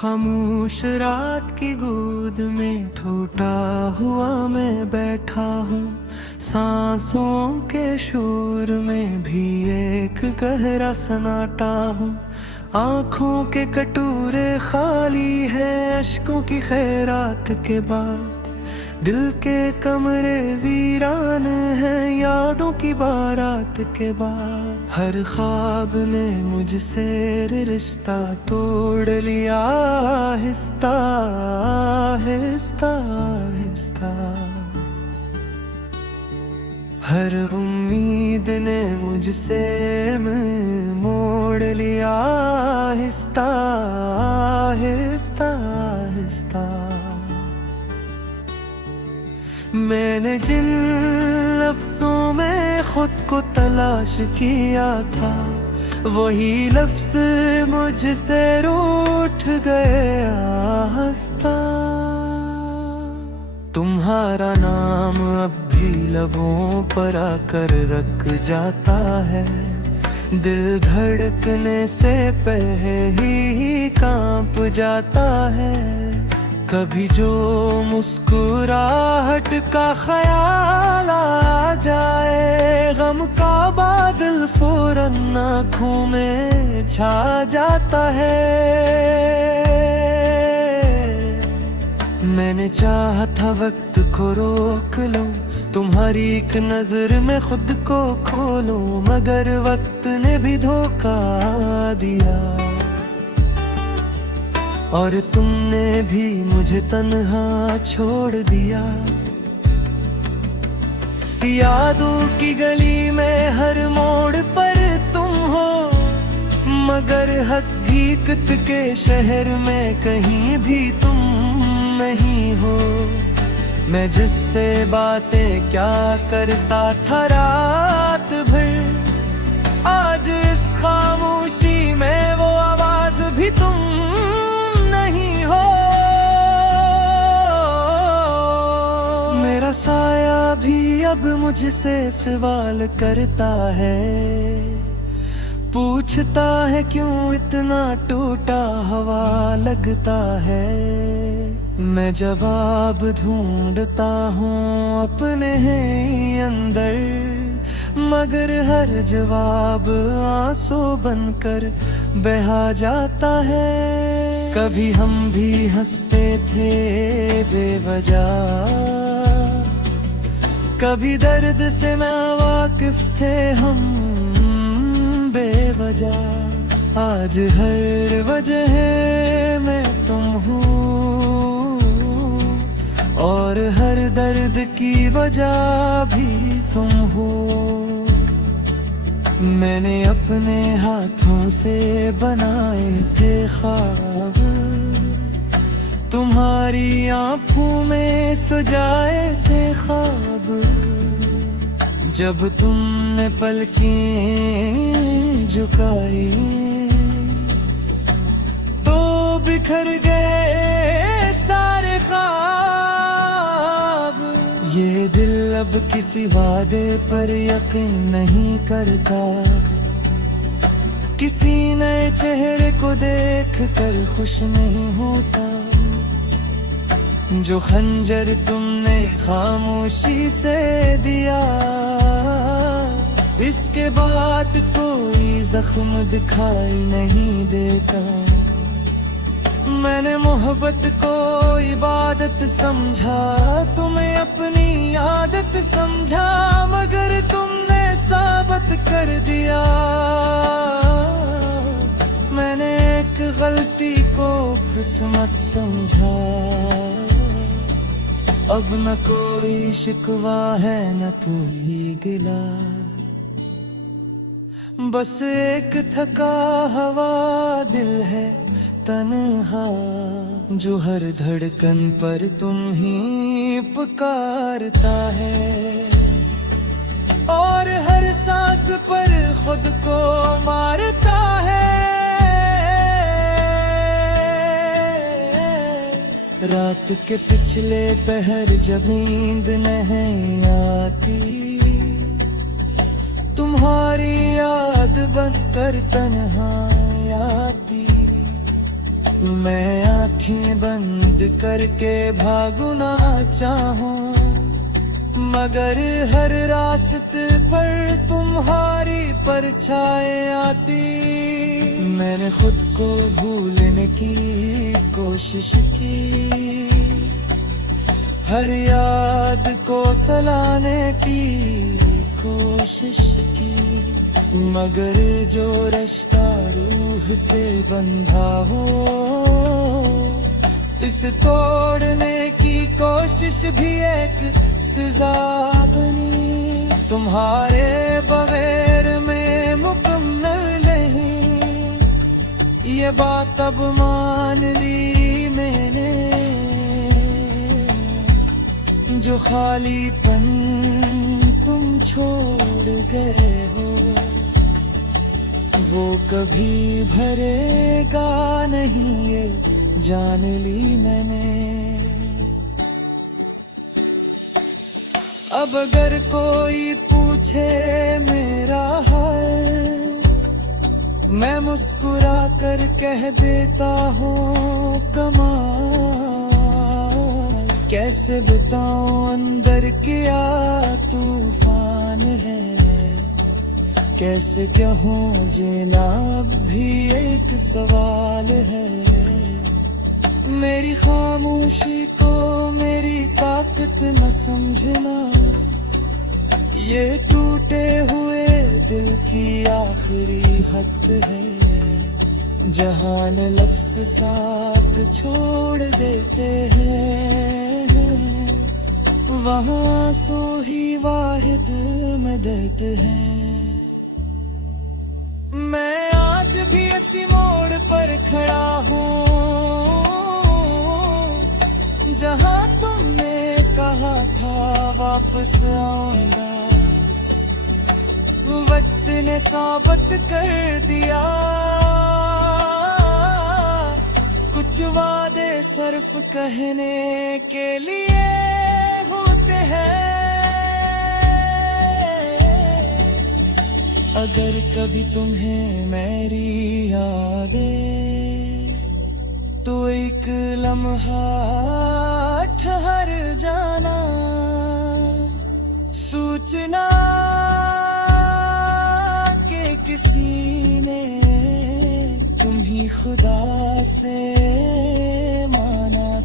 खामोश रात की गोद में ठोटा हुआ मैं बैठा हूँ। सांसों के शोर में भी एक गहरा सन्नाटा हूँ। आँखों के कटोरे खाली है अश्कों की खैरात के बाद। दिल के कमरे वीरान हैं यादों की बारात के बाद। हर ख्वाब ने मुझसे रिश्ता तोड़ लिया आहिस्ता आहिस्ता आहिस्ता। हर उम्मीद ने मुझसे मोड़ लिया आहिस्ता आहिस्ता आहिस्ता। मैंने जिन लफ्जों में खुद को तलाश किया था वही लफ्ज मुझसे रूठ गए आहिस्ता। तुम्हारा नाम अब भी लबों पर आकर रख जाता है। दिल धड़कने से पहले ही कांप जाता है। कभी जो मुस्कुराहट का ख्याल आ जाए गम का बादल फौरन आँखों में छा जाता है। मैंने चाहा था वक्त को रोक लूं, तुम्हारी एक नजर में खुद को खोलूं, मगर वक्त ने भी धोखा दिया और तुमने भी मुझे तन्हा छोड़ दिया। यादों की गली में हर मोड़ पर तुम हो, मगर हकीकत के शहर में कहीं भी तुम नहीं हो। मैं जिससे बातें क्या करता था रात भर, आज इस खामोशी में वो आवाज भी तुम नहीं हो। मेरा साया भी अब मुझसे सवाल करता है, पूछता है क्यों इतना टूटा हवा लगता है। मैं जवाब ढूंढता हूँ अपने ही अंदर, मगर हर जवाब आंसू बनकर बहा जाता है। कभी हम भी हंसते थे बेवजह, कभी दर्द से नावाकिफ थे हम बेवजह। आज हर वजह मैं तुम हूँ और हर दर्द की वजह भी तुम हो। मैंने अपने हाथों से बनाए थे ख्वाब, तुम्हारी आँखों में सजाए थे ख्वाब। जब तुमने पलकें झुकाई तो बिखर गए सारे ख्वाब। ये दिल अब किसी वादे पर यकीन नहीं करता, किसी नए चेहरे को देख कर खुश नहीं होता। जो खंजर तुमने खामोशी से दिया, इसके बाद कोई जख्म दिखाई नहीं देता। मैंने मोहब्बत को इबादत समझा, तुम्हें अपनी आदत समझा, मगर तुमने साबित कर दिया। मैंने एक गलती को किस्मत समझा, अब न कोई शिकवा है न कोई गिला। बस एक थका हवा दिल है तन्हा, जो हर धड़कन पर तुम ही पुकारता है और हर सांस पर खुद को मारता है। रात के पिछले पहर जब नींद नहीं आती, तुम्हारी याद बनकर तन्हाई आती। मैं आंखें बंद करके भागू ना चाहूं, मगर हर रास्ते पर तुम्हारी परछाएं आती। मैंने खुद को भूलने की कोशिश की, हर याद को सलाने की कोशिश की, मगर जो रिश्ता रूह से बंधा हो, इसे तोड़ने की कोशिश भी एक सजा बनी। तुम्हारे बगैर मैं मुकम्मल नहीं, ये बात अब मान ली मैंने। जो खालीपन तुम छोड़ गए हो, वो कभी भरेगा नहीं, ये जान ली मैंने। अब अगर कोई पूछे मेरा हाल, मैं मुस्कुरा कर कह देता हूँ कमाल। कैसे बताऊं अंदर क्या तूफान है, कैसे कहूँ जीना अब भी एक सवाल है। मेरी खामोशी को मेरी ताकत न समझना, ये टूटे हुए दिल की आखिरी हद है। जहान लफ्ज़ साथ छोड़ देते हैं, वहाँ आंसू ही वाहिद मदद है। मैं आज भी इसी मोड़ पर खड़ा हूँ, जहाँ तुमने कहा था वापस आऊंगा। वक्त ने साबित कर दिया, कुछ वादे सिर्फ कहने के लिए होते हैं। अगर कभी तुम्हें मेरी यादें, तो एक लम्हा ठहर जाना, सूचना के किसी ने तुम ही खुदा से माना